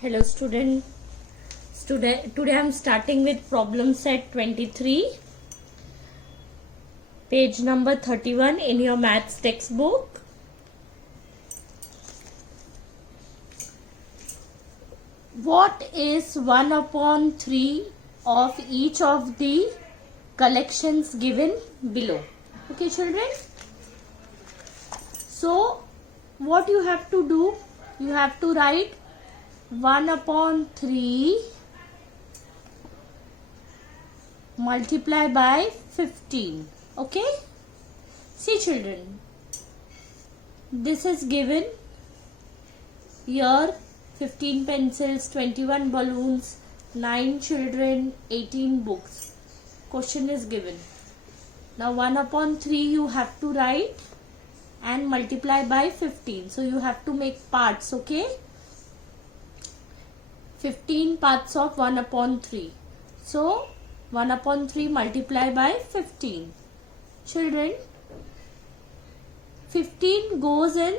Hello student. Today I am starting with problem set 23, page number 31 in your maths textbook. What is 1 upon 3 of each of the collections given below? Okay children. So what you have to do? You have to write 1 upon 3 multiply by 15. Okay, see children, this is given here: 15 pencils, 21 balloons, 9 children, 18 books. Question is given. Now 1 upon 3 you have to write and multiply by 15. So you have to make parts. Okay, 15 parts of 1 upon 3. So 1 upon 3 multiply by 15. Children, 15 goes in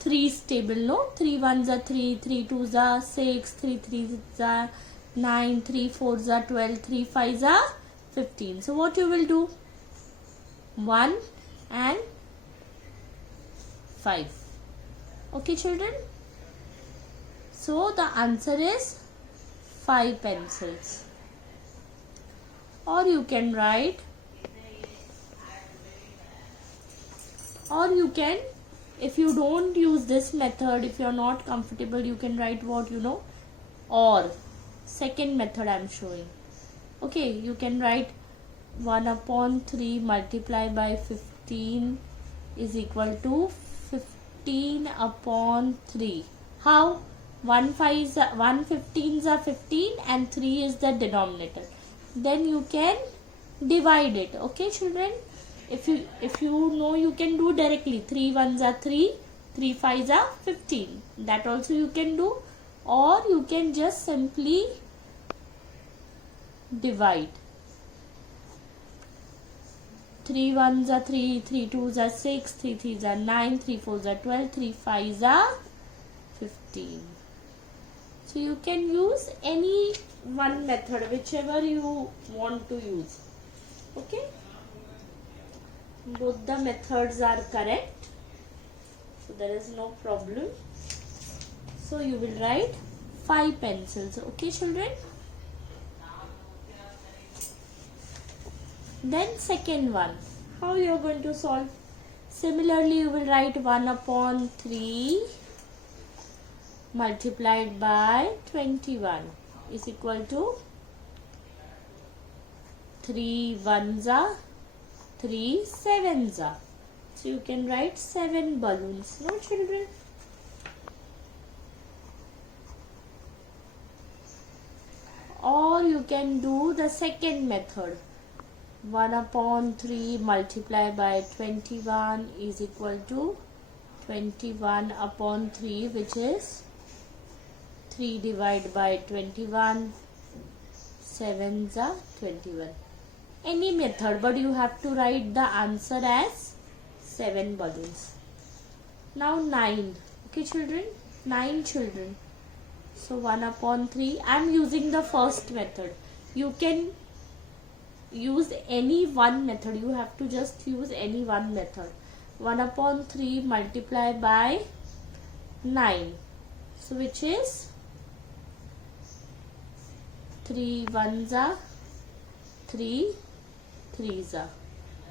3's table, no? 3 1s are 3, 3 2s are 6, 3 3s are 9, 3 4s are 12, 3 5s are 15. So what you will do? 1 and 5. Okay children? So the answer is 5 pencils. Or you can write, or you can, if you don't use this method, if you are not comfortable, you can write what you know, or second method I am showing. Okay, you can write 1 upon 3 multiply by 15 is equal to 15 upon 3. How? 1 15s are 15 and 3 is the denominator. Then you can divide it. Okay children, if you know, you can do directly. 3 1s are 3, 3 5s are 15. That also you can do, or you can just simply divide. 3 1s are 3, 3 2s are 6, 3 3s are 9, 3 4s are 12, 3 5s are 15. So you can use any one method, whichever you want to use. Okay, both the methods are correct, so there is no problem. So you will write 5 pencils. Okay children. Then second one, how you are going to solve? Similarly you will write 1 upon 3 multiplied by 21 is equal to 3 1s are 3 7s are. So you can write 7 balloons. No children? Or you can do the second method. 1 upon 3 multiply by 21 is equal to 21 upon 3, which is 3 divided by 21, 7s are 21. Any method, but you have to write the answer as 7 balloons. Now 9. Okay children, 9 children. So 1 upon 3, I am using the first method. You can use any one method. You have to just use any one method. 1 upon 3 multiply by 9. So which is 3 1s are 3 3s are.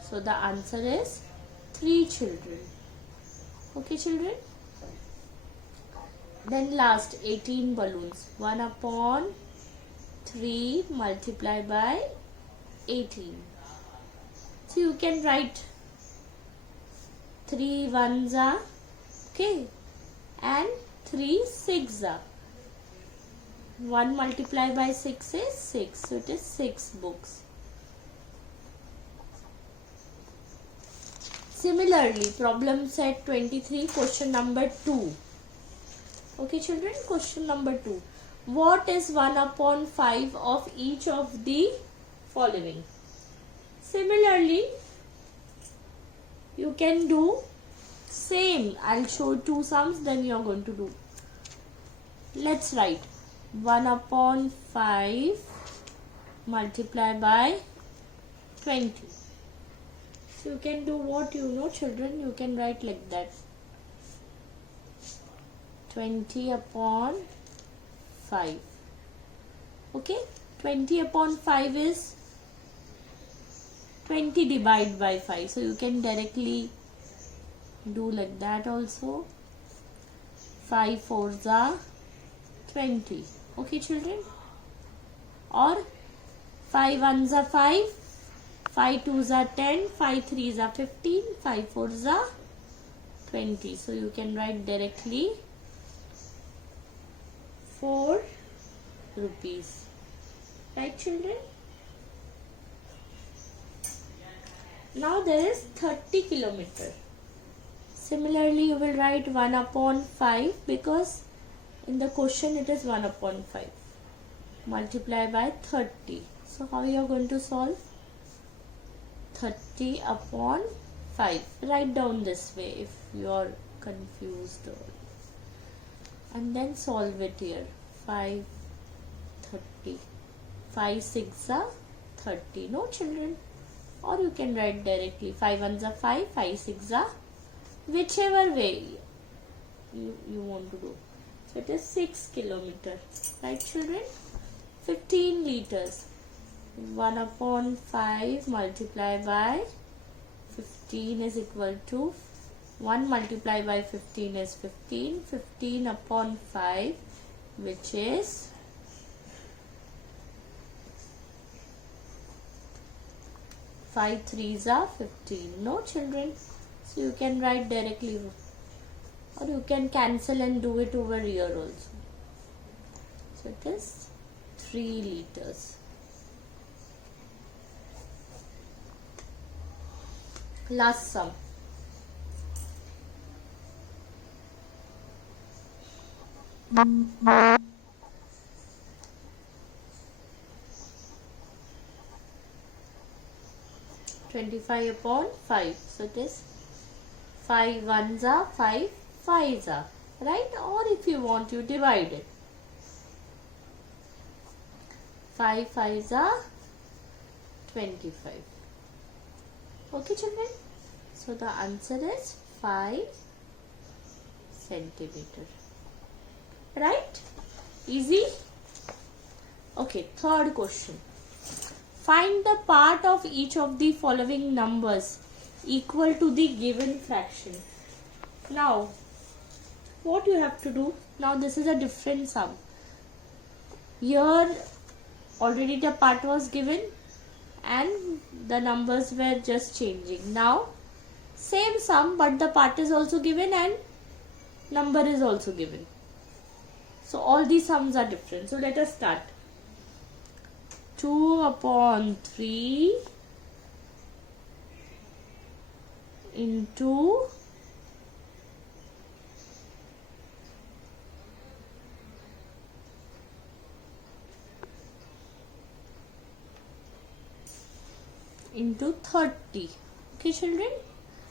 So the answer is 3 children. Okay children. Then last 18 balloons. 1 upon 3 multiply by 18. So you can write 3 1s are, okay, and 3 6s are. 1 multiplied by 6 is 6. So it is 6 books. Similarly, problem set 23, question number 2. Okay children, question number 2. What is 1 upon 5 of each of the following? Similarly, you can do same. I'll show 2 sums, then you are going to do. Let's write 1 upon 5 multiply by 20. So you can do what you know, children. You can write like that. 20 upon 5. Okay, 20 upon 5 is 20 divided by 5. So you can directly do like that also. 5 fours are 20. Okay, children. Or 5 ones are 5. 5 twos are 10. 5 threes are 15. 5 fours are 20. So you can write directly 4 rupees. Right, children? Now there is 30 kilometer. Similarly, you will write 1 upon 5 because in the question it is 1 upon 5. Multiply by 30. So how you are going to solve? 30 upon 5. Write down this way if you are confused. And then solve it here. 5, 30. 5 6 are 30. No, children? Or you can write directly 5 ones are 5, 5 6 are, whichever way you want to do. So it is 6 kilometers. Right, children? 15 liters. 1 upon 5 multiplied by 15 is equal to 1 multiplied by 15 is 15. 15 upon 5, which is 5 threes are 15. No, children? So you can write directly, or you can cancel and do it over here also. So it is 3 liters. Last sum. (25 upon 5). So it is 5 ones are 5 fives are, right? Or if you want, you divide it. 5 fives are 25. Okay, children? So the answer is 5 centimeter. Right? Easy? Okay, third question. Find the part of each of the following numbers equal to the given fraction. Now, what you have to do? Now this is a different sum. Here already the part was given and the numbers were just changing. Now same sum, but the part is also given and number is also given. So all these sums are different. So let us start. 2 upon 3 into 30. Okay, children?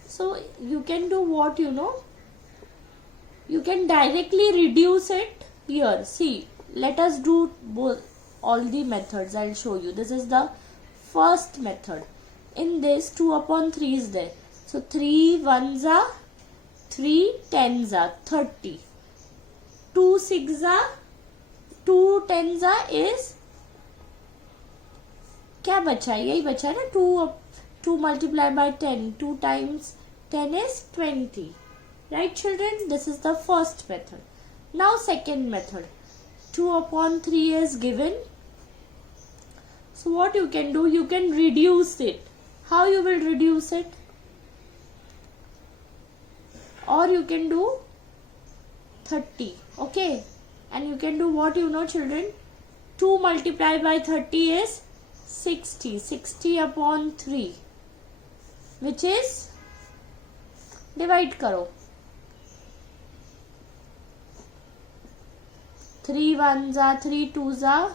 So you can do what you know. You can directly reduce it here. See, let us do both, all the methods. I'll show you. This is the first method. In this 2 upon 3 is there. So 3 ones are 3 tens are 30. 2 6 are 2 tens are is क्या बचा है? यही बचा है ना. 2 multiplied by 10. 2 times 10 is 20. Right, children? This is the first method. Now second method. 2 upon 3 is given. So what you can do? You can reduce it. How you will reduce it? Or you can do 30. Okay. And you can do what you know, children. 2 multiplied by 30 is 60. 60 upon 3. Which is? Divide karo. 3 ones are 3 twos are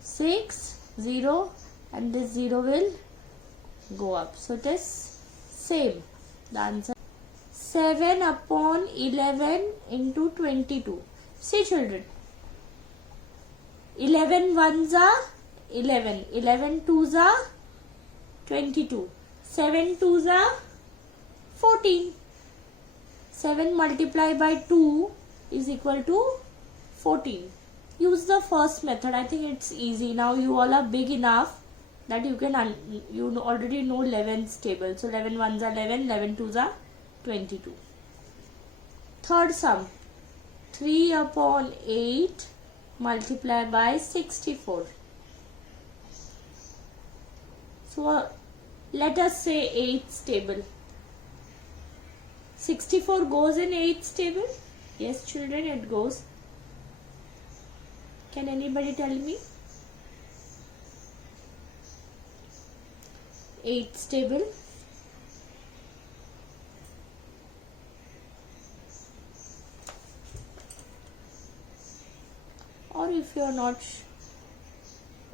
6 0 and this 0 will go up. So it is same. The answer 7 upon 11 into 22. See, children, 11 ones are 11. 11 twos are 22. 7 twos are 14. 7 multiplied by 2 is equal to 14. Use the first method. I think it's easy. Now you all are big enough that you can you already know 11's table. So 11 ones are 11, 11 twos are 22. Third sum, 3 upon 8 multiplied by 64. So let us say 8's table. 64 goes in 8's table? Yes children, it goes. Can anybody tell me? 8's table. Or if you are not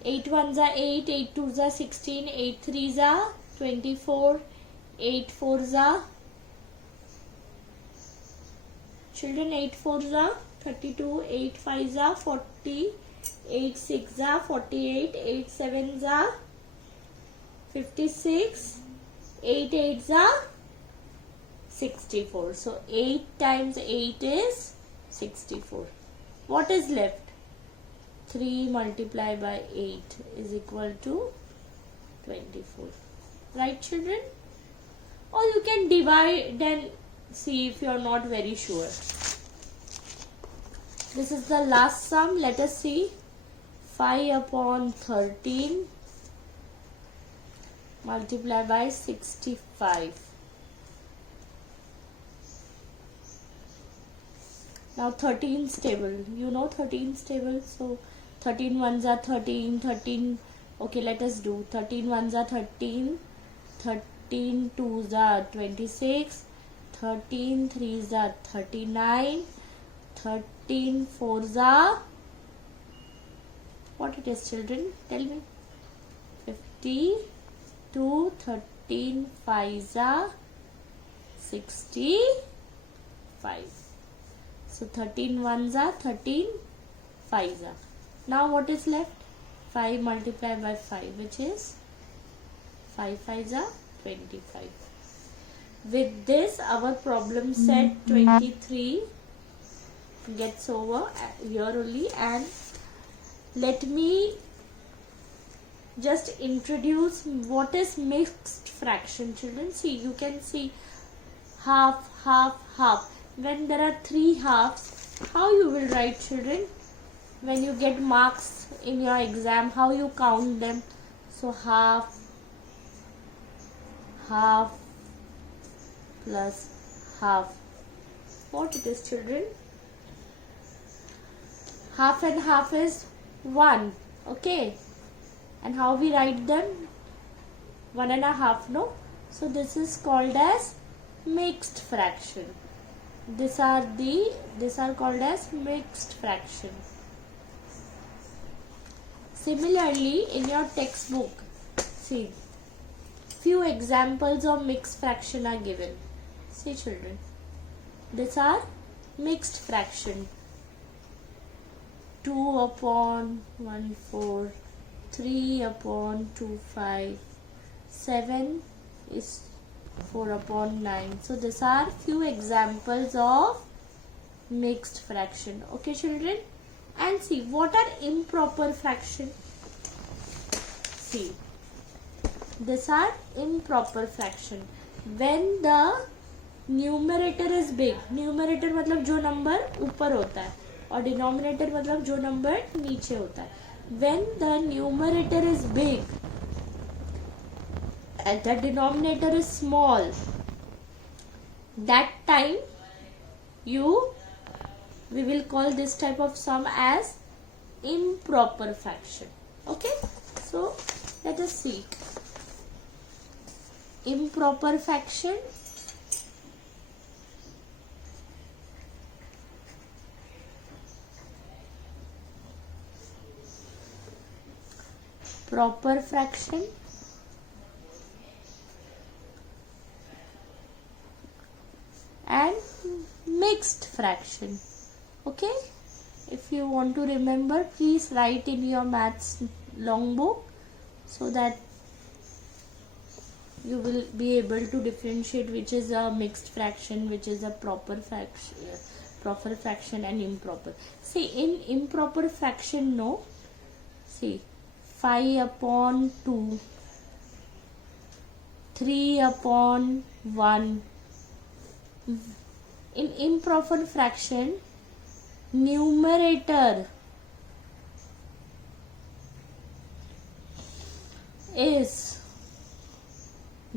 8 ones are 8, 8 twos are 16, 8 threes are 24, 8 fours are children 8 fours are 32, 8 fives are 40, 8 sixes are 48, 8 sevens are 56, 8 eights are 64. So 8 times 8 is 64. What is left? 3 multiplied by 8 is equal to 24. Right children? Or you can divide and see if you are not very sure. This is the last sum. Let us see. 5 upon 13 multiplied by 65. Now 13's table. You know 13's table. So 13 ones are 13, 13. Okay, let us do 13 ones are 13, 13 twos are 26, 13 threes are 39, 13 fours are, what it is children? Tell me. 52, 13 fives are 65. So 13 ones are 13 fives are. Now what is left? 5 multiplied by 5, which is 5 fives are 25. With this, our problem set 23 gets over here only, and let me just introduce what is mixed fraction children. See, you can see half, half, half. When there are 3 halves, how you will write children? When you get marks in your exam, how you count them? So half, half plus half. What it is children? Half and half is 1. Okay. And how we write them? 1 and a half, no? So this is called as mixed fraction. These are called as mixed fraction. Similarly, in your textbook, see, few examples of mixed fraction are given. See children, these are mixed fraction. 2 upon 1 4, 3 upon 2 5, 7 is 4 upon 9. So these are few examples of mixed fraction. Okay children? And see, what are improper fraction? See, these are improper fraction. When the numerator is big, numerator मतलब जो number ऊपर होता है, और denominator मतलब जो number नीचे होता है. When the numerator is big and the denominator is small, that time we will call this type of sum as improper fraction. Okay, so let us see. Improper fraction, proper fraction, and mixed fraction. Okay, If you want to remember, please write in your maths long book so that you will be able to differentiate which is a mixed fraction, which is a proper fraction and improper. See, in improper fraction, no. See, 5 upon 2, 3 upon 1. In improper fraction, numerator is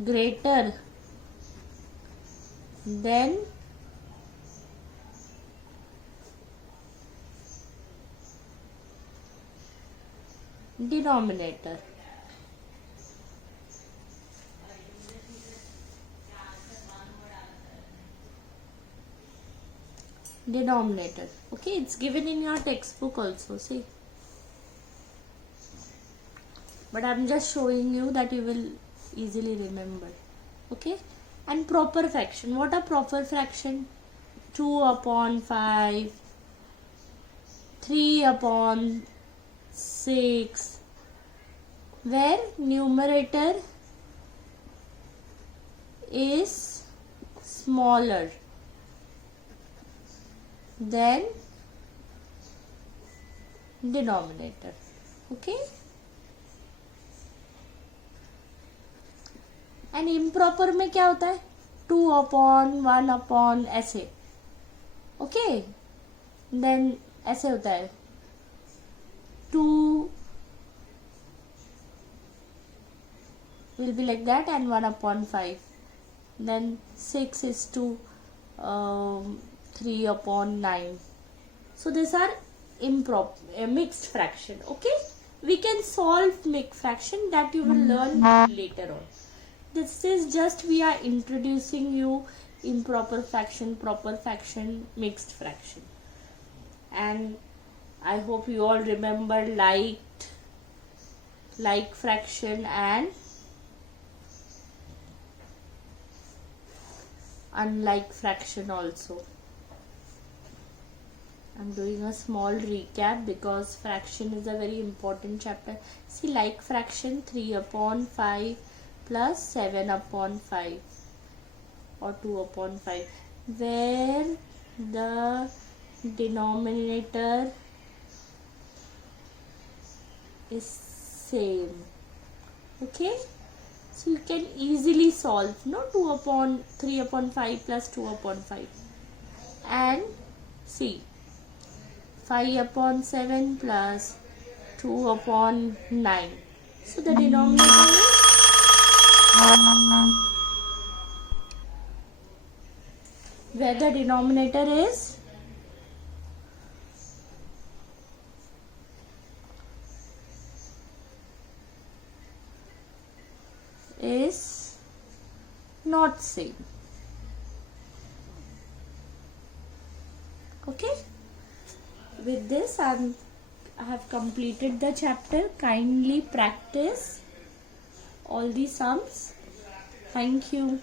greater than denominator. Denominator. Okay, it's given in your textbook also. See, but I'm just showing you that you will easily remember. Okay, and proper fraction. What are proper fraction? 2 upon 5, 3 upon 6, where numerator is smaller than denominator. Okay, and improper में क्या होता है? 2 upon 1 upon ऐसे. Okay, then ऐसे होता है 2 will be like that and 1 upon 5. Then 6 is to 3 upon 9. So these are improper mixed fraction. Okay, we can solve mixed fraction, that you will learn later on. This is just we are introducing you improper fraction, proper fraction, mixed fraction, and I hope you all remember like fraction and unlike fraction also. I'm doing a small recap because fraction is a very important chapter. See, like fraction, 3 upon 5 plus 7 upon 5 or 2 upon 5, where the denominator is same. Okay, so you can easily solve, no, 2 upon 3 upon 5 plus 2 upon 5, and see, 5 upon 7 plus 2 upon 9. So the denominator is where the denominator is not same. Okay, with this I have completed the chapter. Kindly practice all the sums. Thank you.